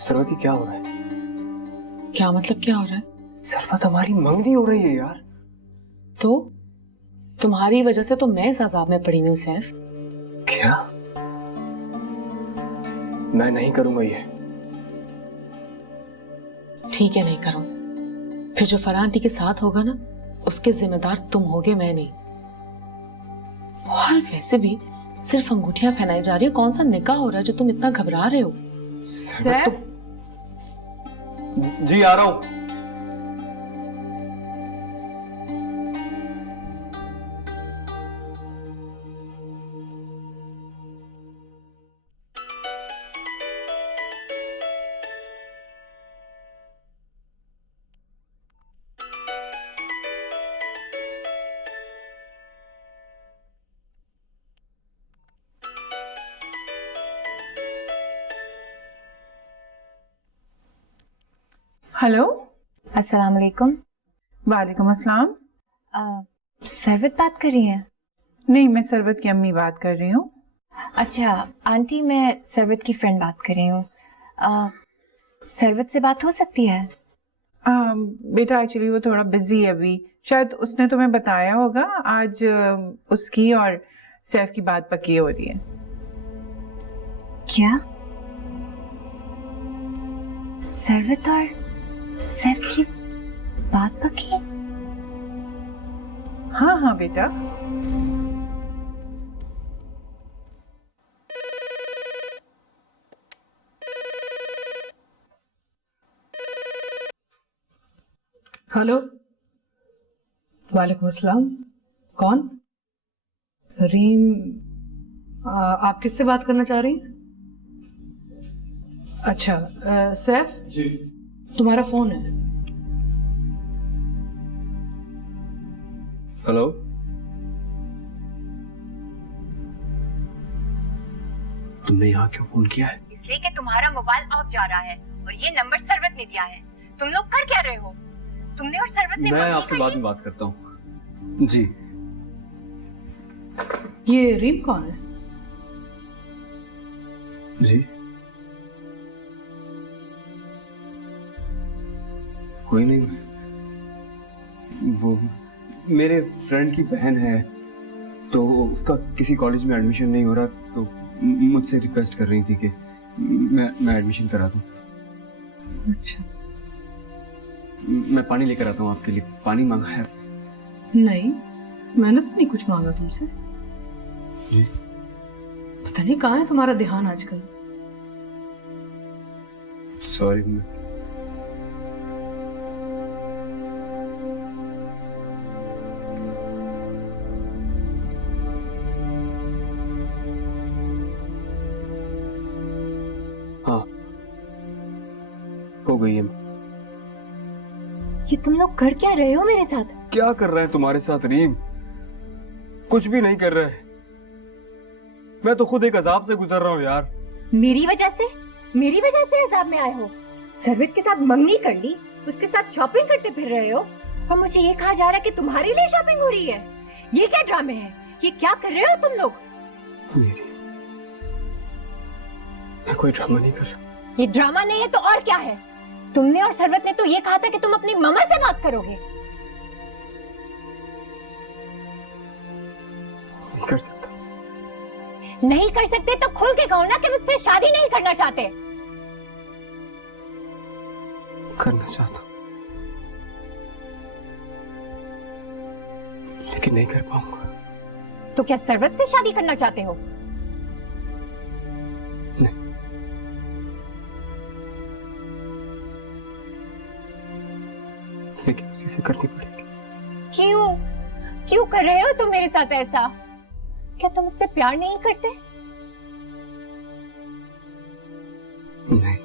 सरवती क्या हो रहा है? क्या मतलब क्या हो रहा है? सरवत हमारी मंगनी हो रही है यार। तो तुम्हारी वजह से तो मैं इस अजाब में पड़ी हूँ सैफ। क्या? मैं नहीं करूंगा ये। ठीक है, नहीं करो। फिर जो फरहान आंटी के साथ होगा ना, उसके जिम्मेदार तुम होगे, मैं नहीं। और वैसे भी सिर्फ अंगूठियां पहनाई जा रही है, कौन सा निकाह हो रहा है जो तुम इतना घबरा रहे हो? सैफ, जी आ रहा हूं। हेलो। अस्सलाम वालेकुम। वालेकुम अस्सलाम। सरवत बात कर रही हैं? नहीं, मैं सरवत की अम्मी बात कर रही हूँ। अच्छा आंटी, मैं सरवत की फ्रेंड बात कर रही हूँ। सरवत से बात हो सकती है? बेटा एक्चुअली वो थोड़ा बिजी है अभी, शायद उसने तुम्हें बताया होगा। आज उसकी और सैफ की बात पक्की हो रही है। क्या? सरवत और सैफ की बात पक्की? हाँ हाँ बेटा। हेलो। वालेकुम अस्सलाम। कौन? रीम। आप किससे बात करना चाह रही हैं? अच्छा, सैफ जी। तुम्हारा फोन है। हेलो। तुमने यहाँ क्यों फोन किया है? इसलिए कि तुम्हारा मोबाइल ऑफ जा रहा है और ये नंबर सरवत ने दिया है। तुम लोग कर क्या रहे हो? तुमने और सरवत ने मैं आपसे बाद में बात करता हूँ। जी। ये रीम कौन है? जी कोई नहीं, वो मेरे फ्रेंड की बहन है, तो उसका किसी कॉलेज में एडमिशन नहीं हो रहा, तो मुझसे रिक्वेस्ट कर रही थी कि मैं एडमिशन करा दूं। अच्छा। मैं पानी लेकर आता हूँ आपके लिए। पानी मांगा है? नहीं, मैंने तो नहीं कुछ मांगा तुमसे। जी। पता नहीं कहाँ है तुम्हारा ध्यान आजकल। सॉरी। हाँ, हो गई है। ये तुम लोग कर क्या रहे हो मेरे साथ? क्या कर रहे हैं तुम्हारे साथ रीम? कुछ भी नहीं कर रहे। मैं तो खुद एक अजाब से गुजर रहा हूँ यार। मेरी वजह से? मेरी वजह से अजाब में आए हो? सरवत के साथ मंगनी कर ली, उसके साथ शॉपिंग करते फिर रहे हो और मुझे ये कहा जा रहा है कि तुम्हारे लिए शॉपिंग हो रही है। ये क्या ड्रामे हैं? ये क्या कर रहे हो तुम लोग? मैं कोई ड्रामा नहीं कर रहा। ये ड्रामा नहीं है तो और क्या है? तुमने और सरवत ने तो ये कहा था कि तुम अपनी मम्मा से बात करोगे। नहीं कर सकता। नहीं कर सकते तो खुल के कहो ना कि मुझसे शादी नहीं करना चाहते। करना चाहता हूँ, लेकिन नहीं कर पाऊंगा। तो क्या सरवत से शादी करना चाहते हो? नहीं। लेकिन उसी से करनी पड़ेगी। क्यों? क्यों कर रहे हो तुम मेरे साथ ऐसा? क्या तुम मुझसे प्यार नहीं करते? नहीं,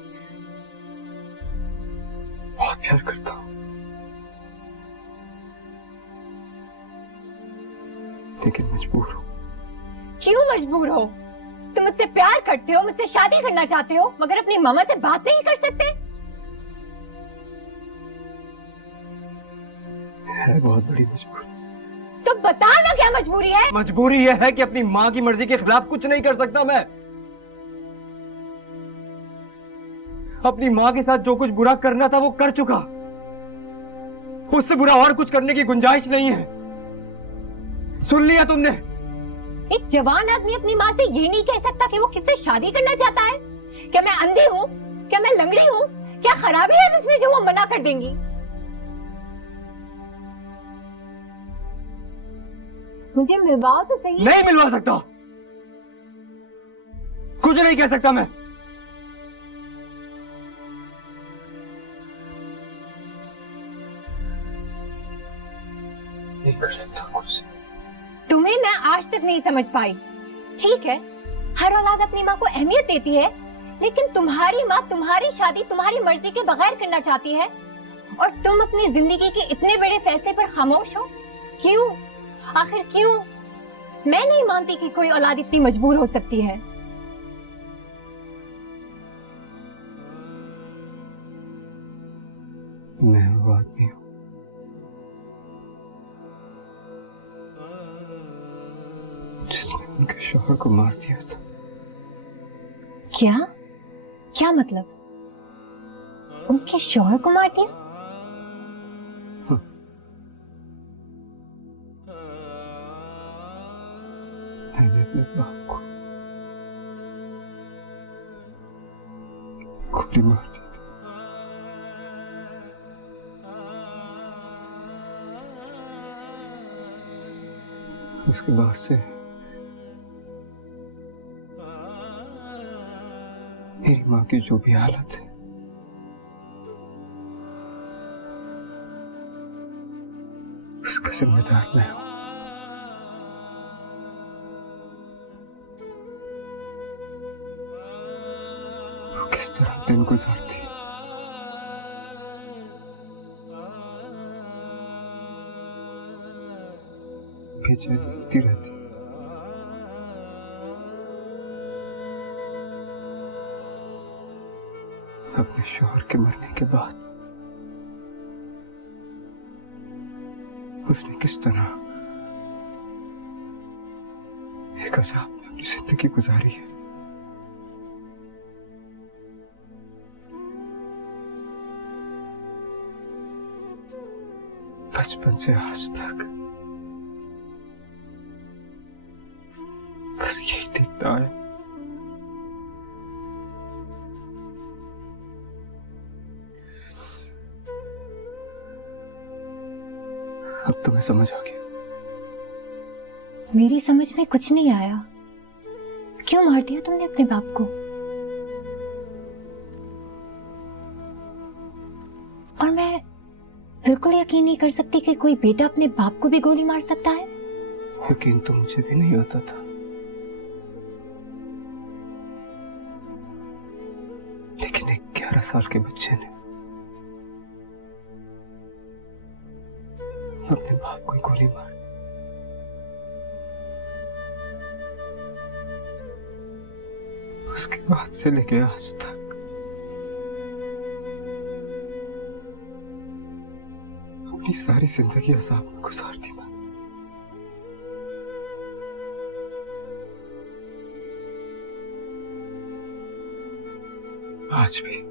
बहुत प्यार करता हूँ, लेकिन मजबूर हूँ। क्यों मजबूर हो? तुम मुझसे प्यार करते हो, मुझसे शादी करना चाहते हो, मगर अपनी मामा से बात नहीं कर सकते? है बहुत बड़ी मजबूरी। तो बता ना क्या मजबूरी है? मजबूरी यह है कि अपनी माँ की मर्जी के खिलाफ कुछ नहीं कर सकता मैं। अपनी माँ के साथ जो कुछ बुरा करना था वो कर चुका। उससे बुरा और कुछ करने की गुंजाइश नहीं है। सुन लिया तुमने? एक जवान आदमी अपनी माँ से ये नहीं कह सकता कि वो किससे शादी करना चाहता है। क्या मैं अंधी हूँ? क्या मैं लंगड़ी हूँ? क्या खराबी है मुझमें जो वो मना कर देंगी? मुझे मिलवाओ तो सही। नहीं मिलवा सकता, कुछ नहीं कह सकता मैं। नहीं कर सकता कुछ। तुम्हें मैं आज तक नहीं समझ पाई। ठीक है, हर औलाद अपनी माँ को अहमियत देती है, लेकिन तुम्हारी माँ तुम्हारी शादी तुम्हारी मर्जी के बगैर करना चाहती है और तुम अपनी जिंदगी के इतने बड़े फैसले पर खामोश हो। क्यों? आखिर क्यों? मैं नहीं मानती कि कोई औलाद इतनी मजबूर हो सकती है। मैं वो आदमी हूँ जिसने उनके शौहर को मार दिया था। क्या? क्या मतलब? उनके शौहर को मार दिया? मैंने अपने बाप को गोली मार दी थी। उसके बाद से मेरी माँ की जो भी हालत है, उसका जिम्मेदार मैं हूं। वो किस तरह दिन गुजारती है, बेचैन होती रहती। अपने शौहर के मरने के बाद उसने किस तरह एक अज़ाब में अपनी जिंदगी गुजारी है। बचपन से आज तक बस यही दिखता है। अब तुम्हें समझ आ गया? मेरी समझ में कुछ नहीं आया। क्यों मार दिया तुमने अपने बाप को? और मैं बिल्कुल यकीन नहीं कर सकती कि कोई बेटा अपने बाप को भी गोली मार सकता है। यकीन तो मुझे भी नहीं होता था, लेकिन एक 11 साल के बच्चे ने अपने बाप को गोली मार। उसके बाद से लेके आज तक अपनी सारी जिंदगी अज़ाब में गुजार दी मैं। आज भी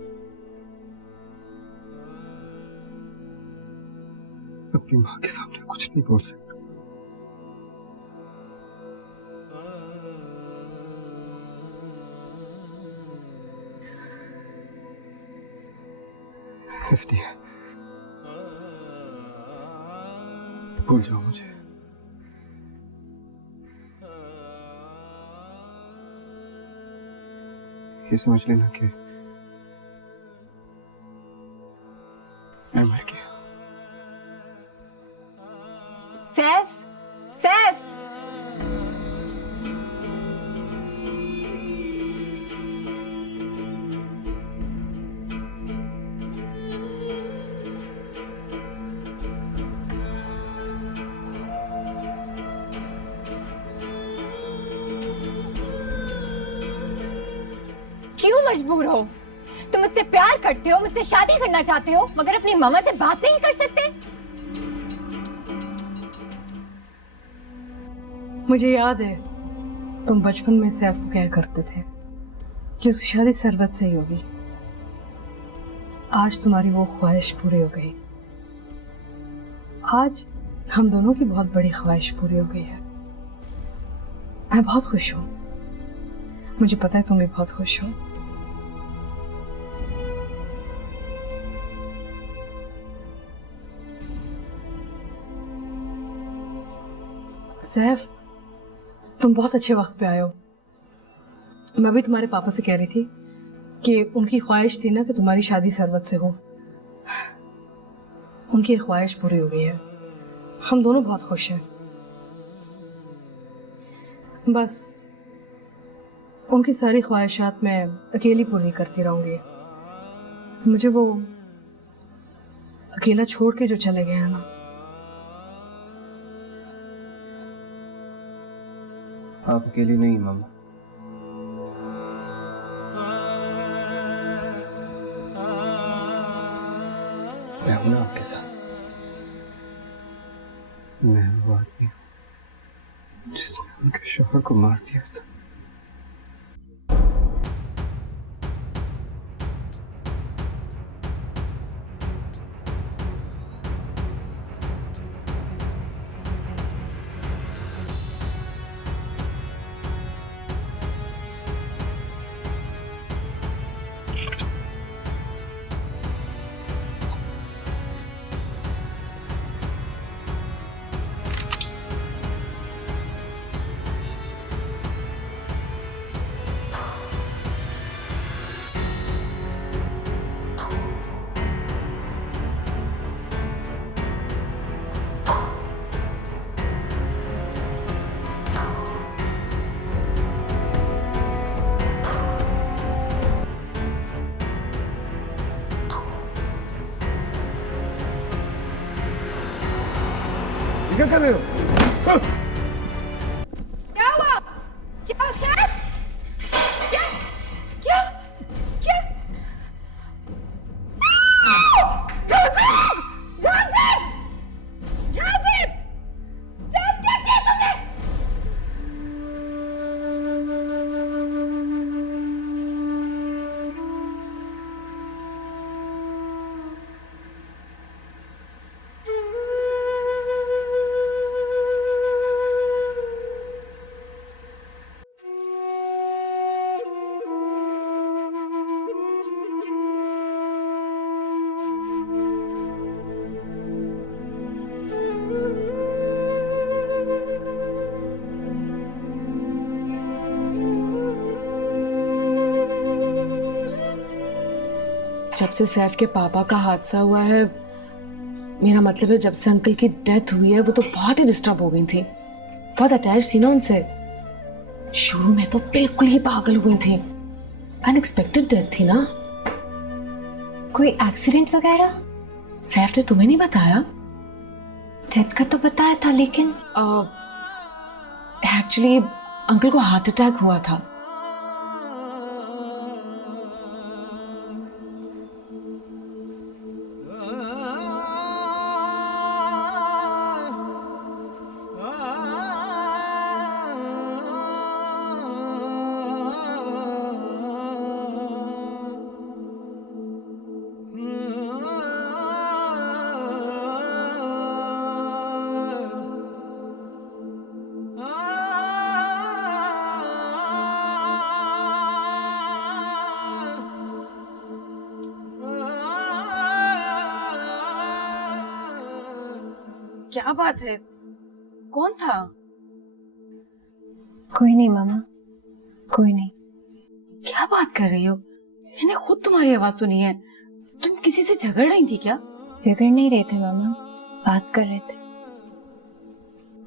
अपनी माँ के सामने कुछ नहीं बोल सकता। इसलिए भूल जाओ मुझे। ये समझ लेना कि मैं मर गया। सैफ, सैफ, क्यों मजबूर हो? तुम मुझसे प्यार करते हो, मुझसे शादी करना चाहते हो, मगर अपनी मामा से बात नहीं कर सकते। मुझे याद है तुम बचपन में सैफ को क्या करते थे कि उसकी शादी सरवत से ही होगी, आज तुम्हारी वो ख्वाहिश पूरी हो गई। आज हम दोनों की बहुत बड़ी ख्वाहिश पूरी हो गई है। मैं बहुत खुश हूँ। मुझे पता है तुम भी बहुत खुश हो। सैफ, तुम बहुत अच्छे वक्त पे आए हो। मैं भी तुम्हारे पापा से कह रही थी कि उनकी ख्वाहिश थी ना कि तुम्हारी शादी सरवत से हो। उनकी ख्वाहिश पूरी हो गई है। हम दोनों बहुत खुश हैं। बस उनकी सारी ख्वाहिशात मैं अकेली पूरी करती रहूंगी। मुझे वो अकेला छोड़ के जो चले गए हैं ना, आप अकेली नहीं मामा। मैं हूं ना आपके साथ। मैं वो आदमी हूं जिसने उनके शौहर को मार दिया था। क्या कर रहे हो? क्या हुआ? क्या सैफ? क्या? क्या? क्या? जोसेफ! जोसेफ! जोसेफ! सैफ, क्या किया तुमने? जब से सैफ के पापा का हादसा हुआ है, मेरा मतलब है जब से अंकल की डेथ हुई है, वो तो बहुत ही डिस्टर्ब हो गई थी। बहुत अटैच थी ना उनसे। शुरू में तो बिल्कुल ही पागल हुई थी। अनएक्सपेक्टेड डेथ थी ना। कोई एक्सीडेंट वगैरह? सैफ ने तुम्हें नहीं बताया? डेथ का तो बताया था, लेकिन एक्चुअली अंकल को हार्ट अटैक हुआ था। क्या बात है? कौन था? कोई नहीं मामा, कोई नहीं। क्या बात कर रही हो? मैंने खुद तुम्हारी आवाज सुनी है। तुम किसी से झगड़ रही थी क्या? झगड़ नहीं रहे थे मामा, बात कर रहे थे।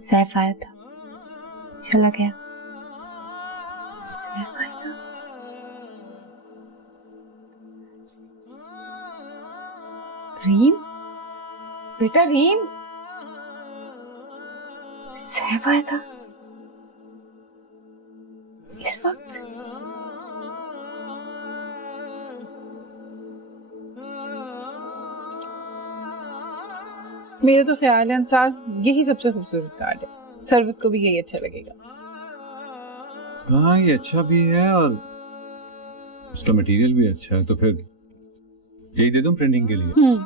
सैफ आया था, चला गया। सैफ आया था? रीम, बेटा रीम, सैफ आया था इस वक्त? मेरा तो ख्याल है अंसार यही सबसे खूबसूरत कार्ड है। सरवत को भी यही अच्छा लगेगा। हाँ, ये अच्छा भी है और उसका मटेरियल भी अच्छा है, तो फिर यही दे दूं प्रिंटिंग के लिए?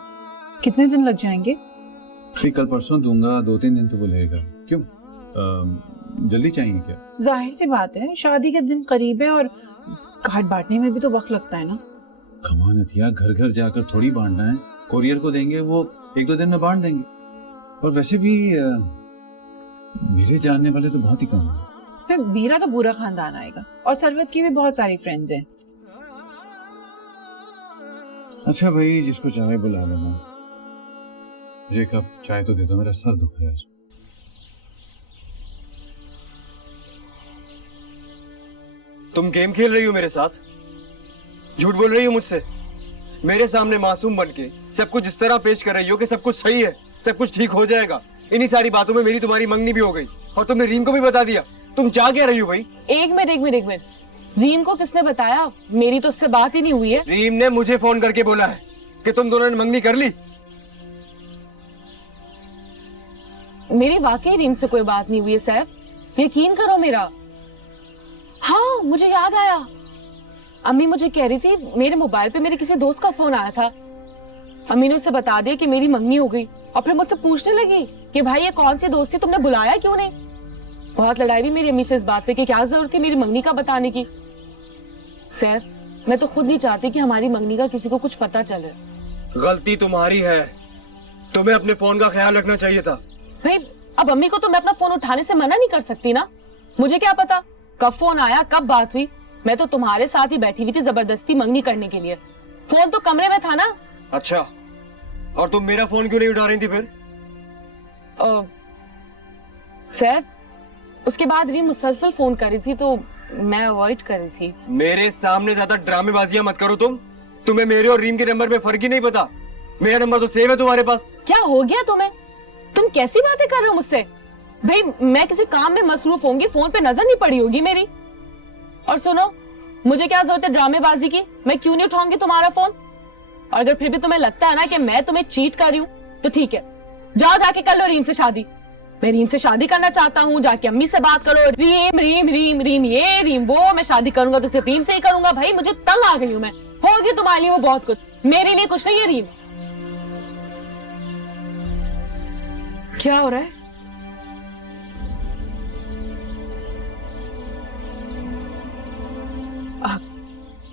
कितने दिन लग जाएंगे? फिर कल परसों दूंगा, 2-3 दिन तो वो लगेगा। क्यों, जल्दी चाहिए क्या? जाहिर सी बात है, शादी के दिन करीब है और कार्ड बांटने में भी तो वक्त लगता है ना। कमान अतिया, घर घर जाकर थोड़ी बांटना है, कोरियर को देंगे, वो 1-2 दिन में बांट देंगे। और वैसे भी मेरे जानने वाले तो बहुत ही कम हैं। फिर मेरा तो पूरा खानदान आएगा और सरवत की भी बहुत सारी फ्रेंड्स हैं। अच्छा भाई, जिसको चाहे बुला लेना। मुझे कप चाय तो दे दो, मेरा सर दुख रहा है। तुम गेम खेल रही हो मेरे साथ, झूठ बोल रही हो मुझसे, मेरे सामने मासूम बनके सब कुछ इस तरह पेश कर रही हो कि सब कुछ सही है, सब कुछ ठीक हो जाएगा। इन्हीं सारी बातों में मेरी तुम्हारी मंगनी भी हो गई और तुमने रीम को भी बता दिया। तुम चाह क्या रही हो भाई? एक मिनट, रीम को किसने बताया? मेरी तो उससे बात ही नहीं हुई है। रीम ने मुझे फोन करके बोला है कि तुम दोनों ने मंगनी कर ली। मेरी वाकई रीम से कोई बात नहीं हुई है सैफ, यकीन करो मेरा। हाँ, मुझे याद आया, अम्मी मुझे कह रही थी मेरे मोबाइल पे मेरे किसी दोस्त का फोन आया था। अम्मी ने उसे बता दिया कि मेरी मंगनी हो गई और फिर मुझसे पूछने लगी कि भाई ये कौन सी दोस्त थी, तुमने बुलाया क्यों नहीं। बहुत लड़ाई भी मेरी अम्मी से इस बात पे कि क्या जरूरत थी मेरी मंगनी का बताने की। सैफ, मैं तो खुद नहीं चाहती कि हमारी मंगनी का किसी को कुछ पता चले। गलती तुम्हारी है, तुम्हें अपने फोन का ख्याल रखना चाहिए था। भाई अब अम्मी को तो मैं अपना फोन उठाने से मना नहीं कर सकती ना। मुझे क्या पता कब फोन आया, कब बात हुई। मैं तो तुम्हारे साथ ही बैठी हुई थी जबरदस्ती मंगनी करने के लिए। फोन तो कमरे में था ना। अच्छा, और तुम मेरा फोन क्यों नहीं उठा रही थी फिर? सैफ, उसके बाद रीम मुसलसल फोन कर रही थी तो मैं अवॉइड कर रही थी। मेरे सामने ज्यादा ड्रामेबाजियां मत करो तुम। तुम्हें मेरे और रीम के नंबर में फर्क ही नहीं पता। मेरा नंबर तो सेव है तुम्हारे पास। क्या हो गया तुम्हें? तुम कैसी बातें कर रहे हो मुझसे? भाई मैं किसी काम में मसरूफ होंगी, फोन पे नजर नहीं पड़ी होगी मेरी। और सुनो, मुझे क्या जरूरत है ड्रामेबाजी की? मैं क्यों नहीं उठाऊंगी तुम्हारा फोन? और अगर फिर भी तुम्हें लगता है ना कि मैं तुम्हें चीट कर रही हूँ तो ठीक है, जाओ जाके कर लो रीम से शादी। मैं रीम से शादी करना चाहता हूँ, जाके अम्मी से बात करो। रीम रीम रीम रीम ये रीम वो, मैं शादी करूंगा तो सिर्फ रीम से ही करूंगा। भाई मुझे तंग आ गई हूँ मैं। होगी तुम्हारे लिए वो बहुत कुछ, मेरे लिए कुछ नहीं है रीम। क्या हो रहा है?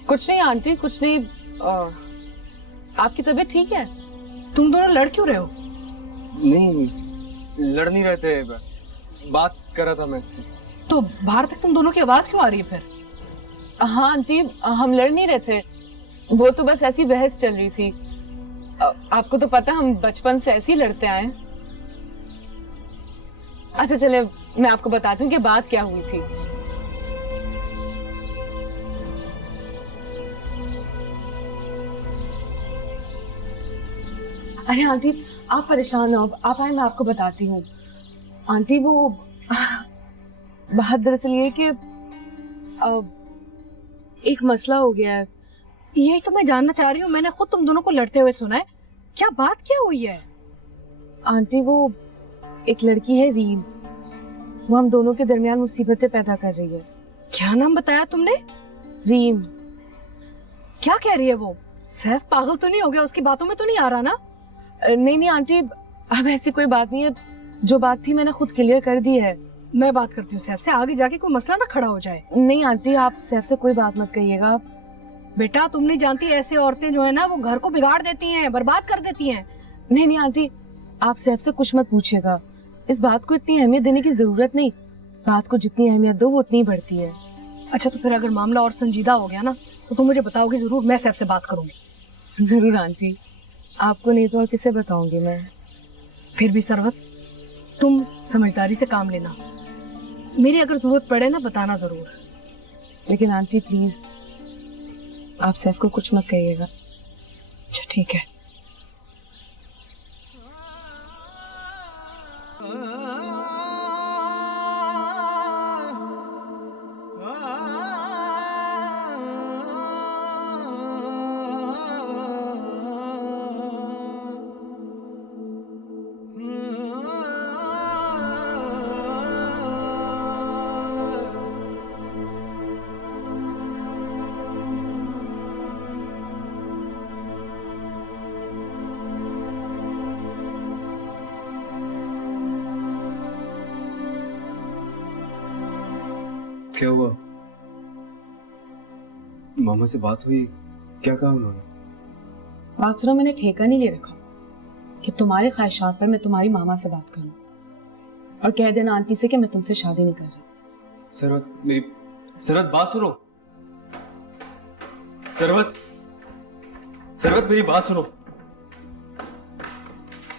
कुछ नहीं आंटी, कुछ नहीं। आपकी तबीयत ठीक है? तुम दोनों लड़ क्यों रहे हो? नहीं, लड़ नहीं रहे थे, बात कर रहा था मैं इससे। तो बाहर तक तुम दोनों की आवाज क्यों आ रही है फिर? हाँ आंटी, हम लड़ नहीं रहे थे, वो तो बस ऐसी बहस चल रही थी। आपको तो पता हम बचपन से ऐसे ही लड़ते आए। अच्छा चले, मैं आपको बताती हूँ कि बात क्या हुई थी। अरे आंटी, आप परेशान हो, आप आए, मैं आपको बताती हूँ। आंटी वो बात दरअसल ये कि एक मसला हो गया है। यही तो मैं जानना चाह रही हूँ, मैंने खुद तुम दोनों को लड़ते हुए सुना है। क्या बात क्या हुई है? आंटी वो एक लड़की है रीम, वो हम दोनों के दरमियान मुसीबतें पैदा कर रही है। क्या नाम बताया तुमने? रीम। क्या कह रही है वो? सैफ पागल तो नहीं हो गया? उसकी बातों में तो नहीं आ रहा ना? नहीं नहीं आंटी, अब ऐसी कोई बात नहीं है। जो बात थी मैंने खुद क्लियर कर दी है। मैं बात करती हूँ सैफ से, आगे जाके कोई मसला ना खड़ा हो जाए। नहीं आंटी, आप सैफ से कोई बात मत कहिएगा। बेटा तुम नहीं जानती, ऐसी औरतें जो है ना वो घर को बिगाड़ देती हैं, बर्बाद कर देती हैं। नहीं नहीं आंटी, आप सैफ से कुछ मत पूछिएगा। इस बात को इतनी अहमियत देने की जरूरत नहीं। बात को जितनी अहमियत दो वो उतनी बढ़ती है। अच्छा तो फिर अगर मामला और संजीदा हो गया ना तो तुम मुझे बताओगी जरूर, मैं सैफ से बात करूंगी। जरूर आंटी, आपको नहीं तो और किसे बताऊंगी मैं। फिर भी सरवत, तुम समझदारी से काम लेना, मेरी अगर जरूरत पड़े ना बताना जरूर। लेकिन आंटी प्लीज, आप सैफ को कुछ मत कहिएगा। अच्छा ठीक है। क्या हुआ? मामा से बात हुई? क्या कहा उन्होंने? बात सुनो, मैंने ठेका नहीं ले रखा कि तुम्हारे ख्वाहिशात पर मैं तुम्हारी मामा से बात करूं और कह देना आंटी से कि मैं तुमसे शादी नहीं कर रही। सरवत बात सुनो। सरवत मेरी बात सुनो।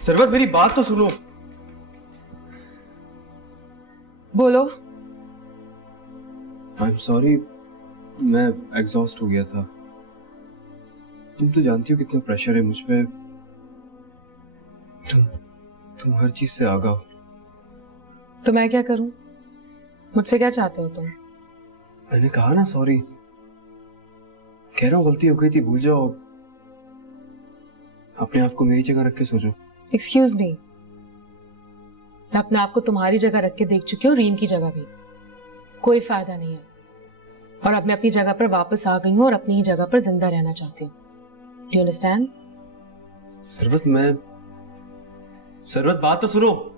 सरवत मेरी बात तो सुनो। बोलो। आई एम सॉरी, मैं एग्जॉस्ट हो गया था। तुम तो जानती हो कितना प्रेशर है मुझ पे। तुम हर चीज से आगा हो। तो मैं क्या करूं? मुझसे क्या चाहते हो तुम? मैंने कहा ना सॉरी। कह रहा हूं गलती हो गई थी, भूल जाओ। अपने आप को मेरी जगह रख के सोचो। एक्सक्यूज मी, मैं अपने आप को तुम्हारी जगह रख के देख चुकी हूँ, रीम की जगह भी। कोई फायदा नहीं है और अब मैं अपनी जगह पर वापस आ गई हूँ और अपनी ही जगह पर जिंदा रहना चाहती हूँ। Do you understand? सरवत बात तो सुनो।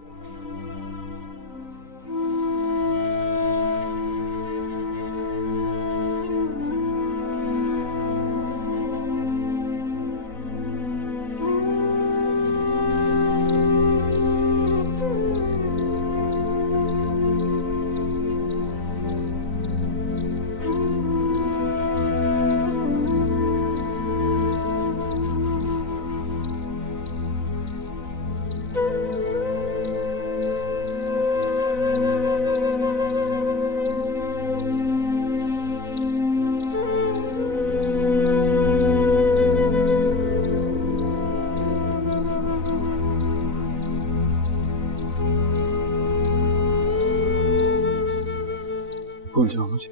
भूल जाओ मुझे।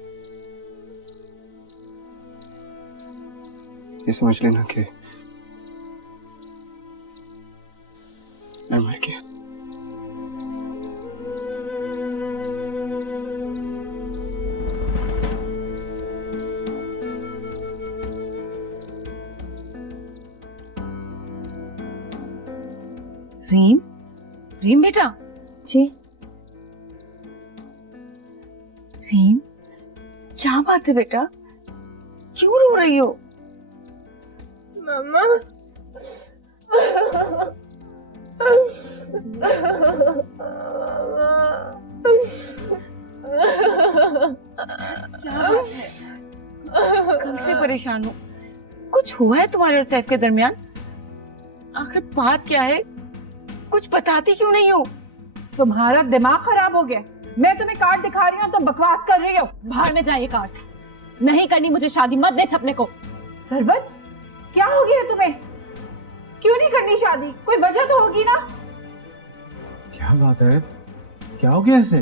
ये समझ लेना कि मैं मर गया। रीम, रीम बेटा। जी रीम, क्या बात है बेटा? क्यों रो रही हो? मामा, कल से परेशान हो। कुछ हुआ है तुम्हारे और सैफ के दरमियान? आखिर बात क्या है? कुछ बताती क्यों नहीं हो? तुम्हारा दिमाग खराब हो गया। मैं तुम्हें कार्ड दिखा रही हूँ, तुम बकवास कर रही हो। बाहर में जाइए। कार्ड नहीं करनी मुझे शादी, मत दे छपने को। सरवत, क्या हो गया तुम्हें? क्यों नहीं करनी शादी? कोई वजह तो होगी ना? क्या बात है? क्या हो गया ऐसे?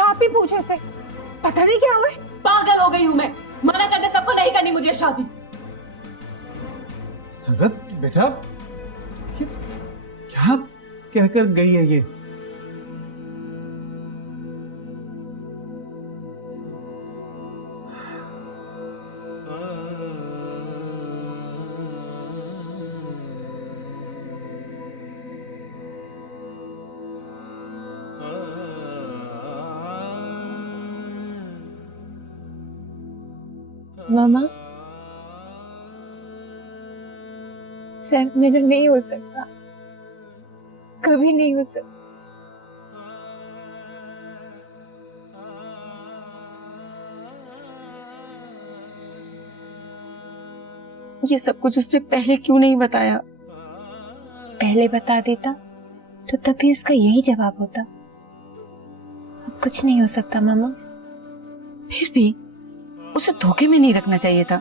आप ही पूछे से, पता नहीं क्या हुआ। पागल हो गई हूँ मैं, मना करने सबको नहीं करनी मुझे शादी। सरवत बेटा, क्या कहकर गई है ये? मामा, सैफ मेरा नहीं हो सकता, कभी नहीं हो सकता। ये सब कुछ उसने पहले क्यों नहीं बताया? पहले बता देता तो तभी उसका यही जवाब होता। अब कुछ नहीं हो सकता मामा। फिर भी उसे धोखे में नहीं रखना चाहिए था।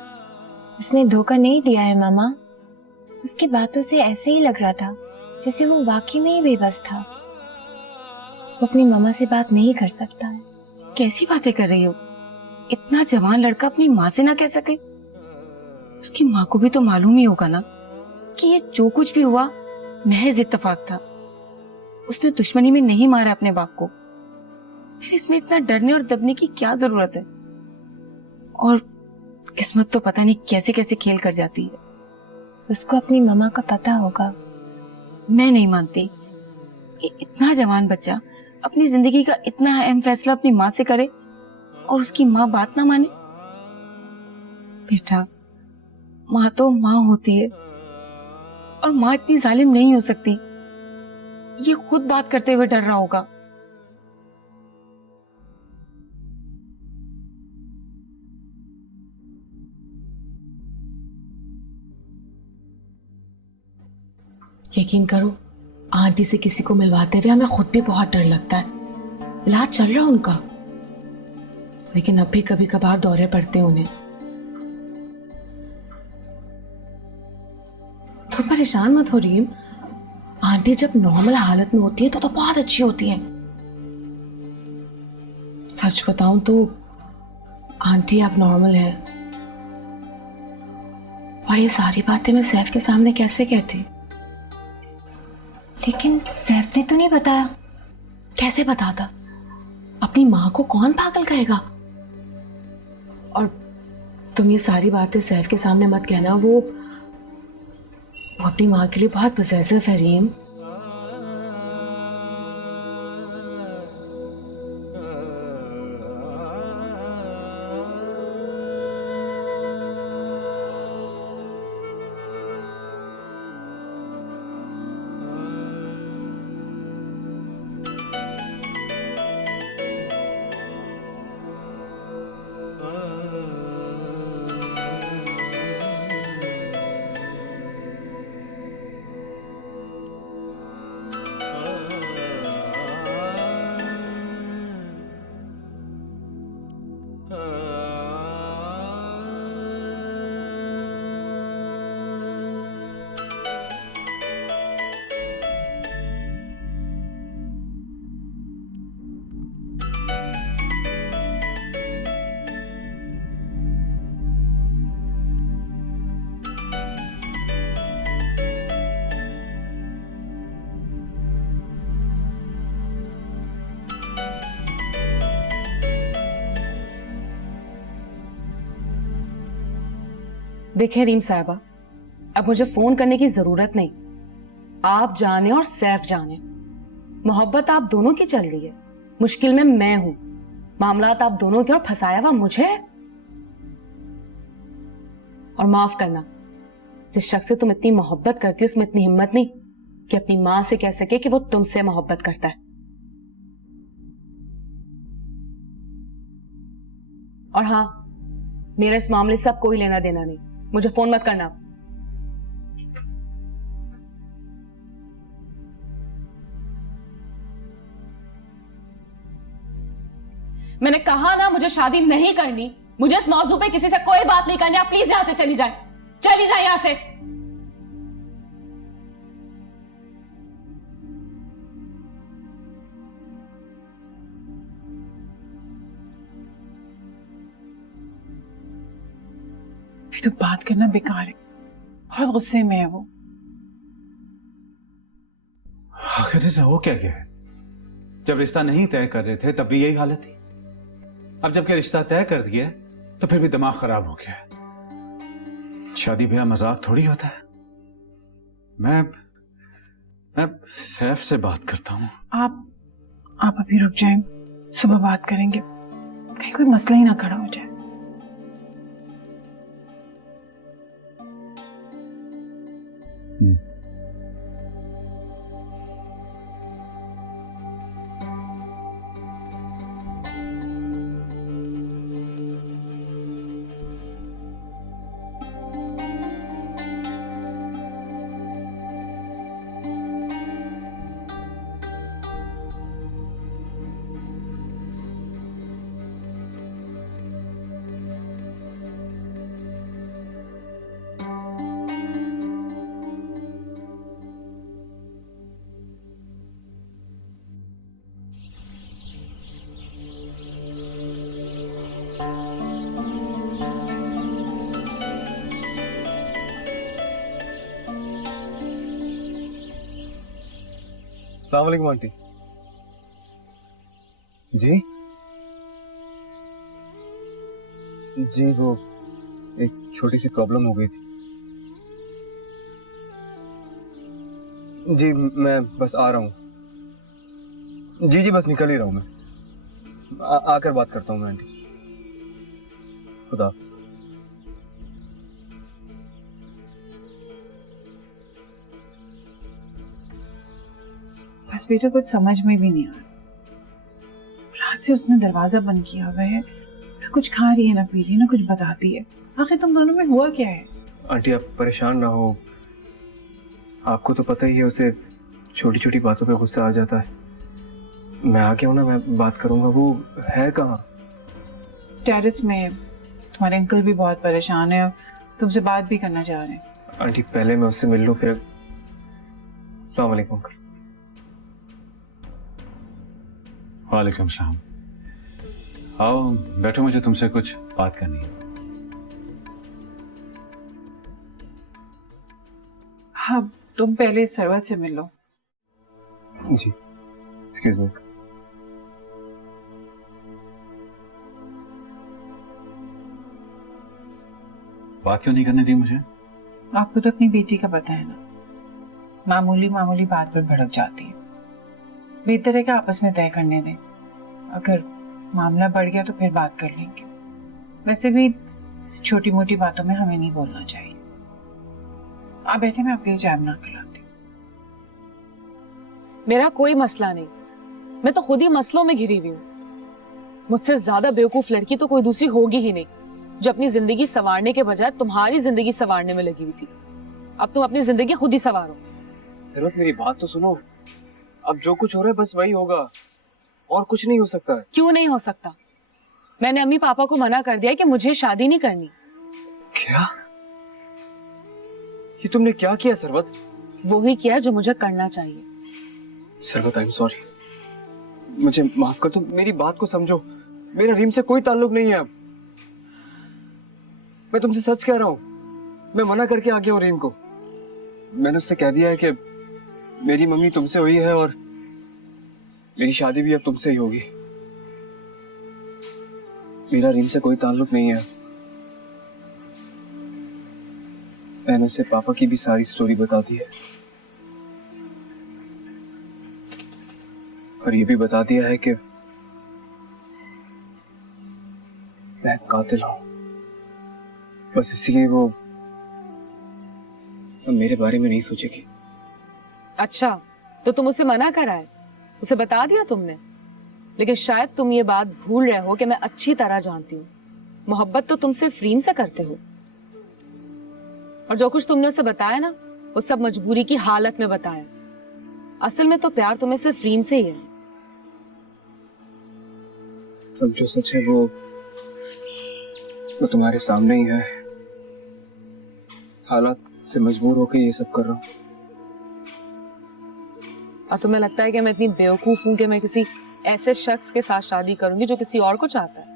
उसने धोखा नहीं दिया है मामा। उसकी बातों से ऐसे ही लग रहा था जैसे वो वाकई में ही बेबस था। वो अपनी मामा से बात नहीं कर सकता है। कैसी बातें कर रही हो? इतना जवान लड़का अपनी माँ से ना कह सके? उसकी माँ को भी तो मालूम ही होगा ना कि ये जो कुछ भी हुआ महज इत्तेफाक था। उसने दुश्मनी में नहीं मारा अपने बाप को। फिर इसमें इतना डरने और दबने की क्या जरूरत है? और किस्मत तो पता नहीं कैसे कैसे खेल कर जाती है। उसको अपनी मामा का पता होगा। मैं नहीं मानती कि इतना जवान बच्चा अपनी जिंदगी का इतना अहम फैसला अपनी माँ से करे और उसकी माँ बात ना माने? बेटा, माँ तो माँ होती है और माँ इतनी जालिम नहीं हो सकती। ये खुद बात करते हुए डर रहा होगा। यकीन करो, आंटी से किसी को मिलवाते हुए हमें खुद भी बहुत डर लगता है। इलाज चल रहा उनका, लेकिन अब भी कभी कभार दौरे पड़ते उन्हें। तुम परेशान मत हो रीम, आंटी जब नॉर्मल हालत में होती है तो बहुत अच्छी होती हैं। सच बताऊं तो आंटी अब नॉर्मल है, और ये सारी बातें मैं सैफ के सामने कैसे कहती? लेकिन सैफ ने तो नहीं बताया। कैसे बताता? अपनी माँ को कौन पागल कहेगा? और तुम ये सारी बातें सैफ के सामने मत कहना, वो अपनी माँ के लिए बहुत पॉसेसिव है रीम। देखें रीम साहिबा, अब मुझे फोन करने की जरूरत नहीं। आप जाने और सैफ जाने, मोहब्बत आप दोनों की चल रही है, मुश्किल में मैं हूं, मामलात आप दोनों के और फंसाया हुआ मुझे है। और माफ करना, जिस शख्स से तुम इतनी मोहब्बत करती हो उसमें इतनी हिम्मत नहीं कि अपनी मां से कह सके कि वो तुमसे मोहब्बत करता है। और हां, मेरा इस मामले से अब कोई लेना देना नहीं, मुझे फोन मत करना। मैंने कहा ना, मुझे शादी नहीं करनी, मुझे इस मौजू पे किसी से कोई बात नहीं करनी। आप प्लीज यहां से चली जाए, चली जाए यहां से। तो बात करना बेकार है, बहुत गुस्से में है वो। आखिर इसे हो क्या गया है? जब रिश्ता नहीं तय कर रहे थे तब भी यही हालत थी, अब जबकि रिश्ता तय कर दिया तो फिर भी दिमाग खराब हो गया है। शादी ब्याह मजाक थोड़ी होता है। मैं सैफ से बात करता हूँ। आप अभी रुक जाएं, सुबह बात करेंगे, कहीं कोई मसला ही ना खड़ा हो जाए। अस्सलाम वालेकुम आंटी जी। जी वो एक छोटी सी प्रॉब्लम हो गई थी जी, मैं बस आ रहा हूँ। जी बस निकल ही रहा हूँ मैं, आकर बात करता हूँ मैं आंटी। खुदा हाफिज। बस बेटा कुछ समझ में भी नहीं आ रहा। रात से उसने दरवाजा बंद किया हुआ है, ना कुछ खा रही है ना पी रही है ना कुछ बताती है। आखिर तुम दोनों में हुआ क्या है? आंटी आप परेशान ना हो, आपको तो पता ही है उसे छोटी छोटी बातों पे गुस्सा आ जाता है। मैं आ गया हूँ ना, मैं बात करूंगा। वो है कहाँ? टेरेस में। तुम्हारे अंकल भी बहुत परेशान है, तुमसे बात भी करना चाह रहे हैं। आंटी पहले मैं उससे मिल लूँ फिर। अस्सलाम वालेकुम अंकल। वालेकुम सलाम। आओ बैठो, मुझे तुमसे कुछ बात करनी है। हाँ तुम पहले सरवत से मिल लो। जी एक्सक्यूज मी। बात क्यों नहीं करने दी मुझे? आपको तो अपनी बेटी का पता है ना, मामूली मामूली बात पर भड़क जाती है। बेहतर है कि आपस में तय करने दें, अगर मामला बढ़ गया तो फिर बात कर लेंगे। वैसे भी छोटी मोटी बातों में हमें नहीं बोलना चाहिए। आप बैठे, मैं आपके लिए चाय बना के लाती हूँ। मेरा कोई मसला नहीं, मैं तो खुद ही मसलों में घिरी हुई हूँ। मुझसे ज्यादा बेवकूफ लड़की तो कोई दूसरी होगी ही नहीं, जो अपनी जिंदगी संवारने के बजाय तुम्हारी जिंदगी संवारने में लगी हुई थी। अब तुम अपनी जिंदगी खुद ही संवारो। सरवत मेरी बात तो सुनो, अब जो कुछ हो रहा है बस वही होगा, और कुछ नहीं हो सकता है। क्यों नहीं हो सकता? मैंने अम्मी पापा को मना कर दिया कि मुझे शादी नहीं करनी। क्या? ये तुमने क्या किया सरवत? वो ही किया जो मुझे करना चाहिए। सरवत आई एम सॉरी, मुझे माफ कर दो, मेरी बात को समझो। मेरा रीम से कोई ताल्लुक नहीं है अब। मैं तुमसे सच कह रहा हूँ, मैं मना करके आ गया हूँ रीम को। मैंने उससे कह दिया है कि मेरी मम्मी तुमसे हुई है और मेरी शादी भी अब तुमसे ही होगी। मेरा रीम से कोई ताल्लुक नहीं है। मैंने उसे पापा की भी सारी स्टोरी बता दी है और ये भी बता दिया है कि मैं कातिल हूं। बस इसीलिए वो मेरे बारे में नहीं सोचेगी। अच्छा, तो तुम उसे मना कराए, उसे बता दिया तुमने। लेकिन शायद तुम ये बात भूल रहे हो कि मैं अच्छी तरह जानती हूँ, मोहब्बत तो तुम सिर्फ रीम से करते हो। और जो कुछ तुमने उसे बताया ना, वो सब मजबूरी की हालत में बताया। असल में तो प्यार तुम्हें सिर्फ रीम से ही है। अब जो सच है वो तुम्हारे सामने ही है। हालात से मजबूर होकर ये सब कर रहा हूँ। और तुम्हें लगता है कि मैं इतनी बेवकूफ हूं कि मैं किसी ऐसे शख्स के साथ शादी करूंगी जो किसी और को चाहता है,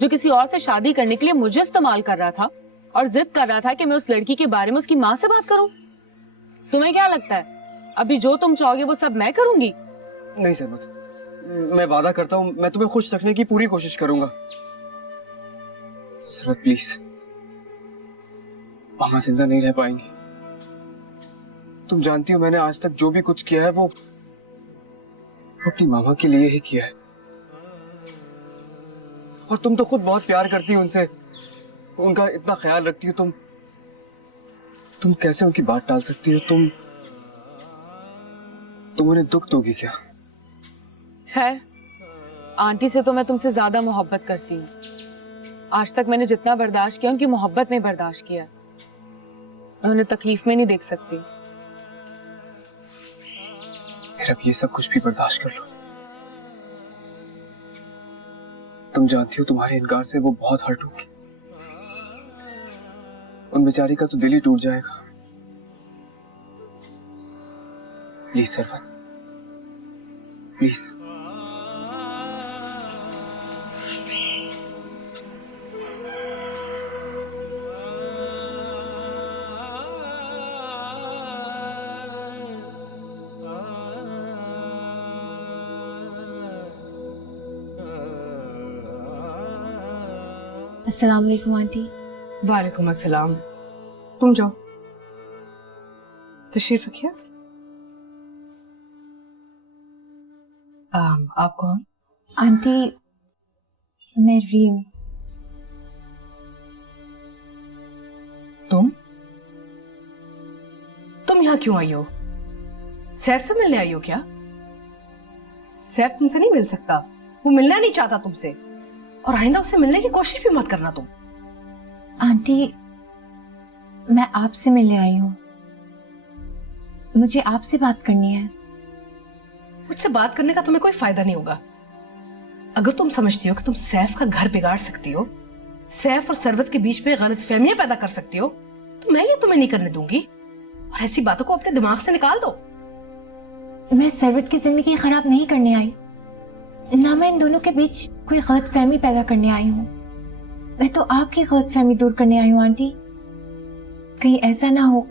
जो किसी और से शादी करने के लिए मुझे इस्तेमाल कर रहा था और जिद कर रहा था कि मैं उस लड़की के बारे में उसकी माँ से बात करूं? तुम्हें क्या लगता है अभी जो तुम चाहोगे वो सब मैं करूंगी? नहीं सरवत, मैं वादा करता हूँ मैं तुम्हें खुश रखने की पूरी कोशिश करूंगा। सरवत प्लीज, मामा जिंदा नहीं रह पाएंगी। तुम जानती हो मैंने आज तक जो भी कुछ किया है वो अपनी मामा के लिए ही किया है। और तुम तो खुद बहुत प्यार करती हो उनसे, उनका इतना ख्याल रखती हो। तुम कैसे उनकी बात टाल सकती हो? तुम उन्हें दुख दोगी क्या? खैर, आंटी से तो मैं तुमसे ज्यादा मोहब्बत करती हूँ। आज तक मैंने जितना बर्दाश्त किया उनकी मोहब्बत में बर्दाश्त किया। मैं उन्हें तकलीफ में नहीं देख सकती। फिर अब ये सब कुछ भी बर्दाश्त कर लो। तुम जानती हो तुम्हारे इनकार से वो बहुत हर्ट होगी। उन बेचारी का तो दिल ही टूट जाएगा। Please Sarwat, please. अस्सलाम वालेकुम आंटी। वालेकुम अस्सलाम। तुम जाओ, तशरीफ रखिए। आप कौन? आंटी मैं रीम। यहाँ क्यों आई हो? सैफ से मिलने आई हो क्या? सैफ तुमसे नहीं मिल सकता, वो मिलना नहीं चाहता तुमसे, और आइंदा उससे मिलने की कोशिश भी मत करना तुम। आंटी, मैं आपसे मिलने आई हूँ, मुझे आपसे बात करनी है। मुझसे बात करने का तुम्हें कोई फायदा नहीं होगा। अगर तुम समझती हो कि तुम सैफ का घर बिगाड़ सकती हो, सैफ और सरवत के बीच में गलतफहमियां पैदा कर सकती हो, तो मैं ये तुम्हें नहीं करने दूंगी। और ऐसी बातों को अपने दिमाग से निकाल दो। मैं सरवत की जिंदगी खराब नहीं करने आई, ना मैं इन दोनों के बीच कोई गलतफहमी पैदा करने आई हूँ। मैं तो आपकी गलतफहमी दूर करने आई हूँ आंटी। कहीं ऐसा ना हो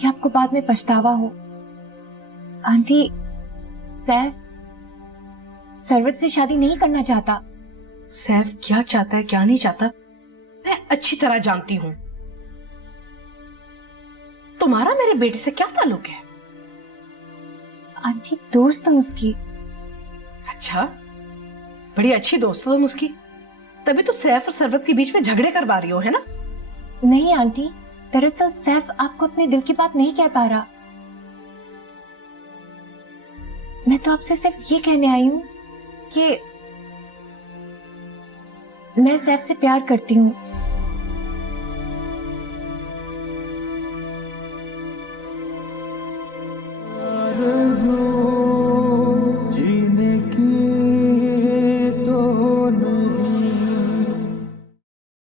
कि आपको बाद में पछतावा हो। आंटी, सैफ सरवत से शादी नहीं करना चाहता। सैफ क्या चाहता है क्या नहीं चाहता मैं अच्छी तरह जानती हूँ। तुम्हारा मेरे बेटे से क्या ताल्लुक है? आंटी, दोस्त हूँ उसकी। अच्छा, बड़ी अच्छी दोस्त हो तुम उसकी, तभी तो सैफ और सरवत के बीच में झगड़े करवा रही हो, है ना? नहीं आंटी, दरअसल सैफ आपको अपने दिल की बात नहीं कह पा रहा। मैं तो आपसे सिर्फ ये कहने आई हूँ कि मैं सैफ से प्यार करती हूँ